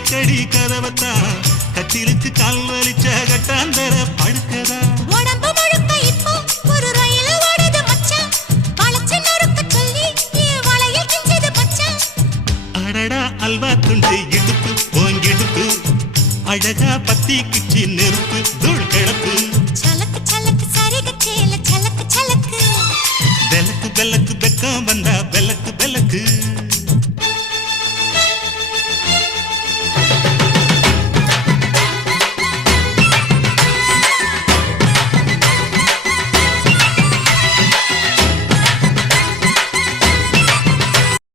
அடிக்கடி கதவத்தா கட்டிலுக்கு கால் வலிச்ச கட்டாந்தர படுக்கதா உடம்பு முழுக்க இப்போ ஒரு ரயில் ஓடுது மச்சான் வளைச்சு நறுக்க சொல்லி வளையல் கிஞ்சது மச்சான் அடடா அல்வா துண்டு இடுப்பு போங்கிடுப்பு அழகா பத்தி கிச்சி நெருப்பு தூள் கிளப்பு சலக்கு சலக்கு சரிக சேல சலக்கு சலக்கு வெலக்கு வெலக்கு வெக்கம் வந்தா வெலக்கு வெலக்கு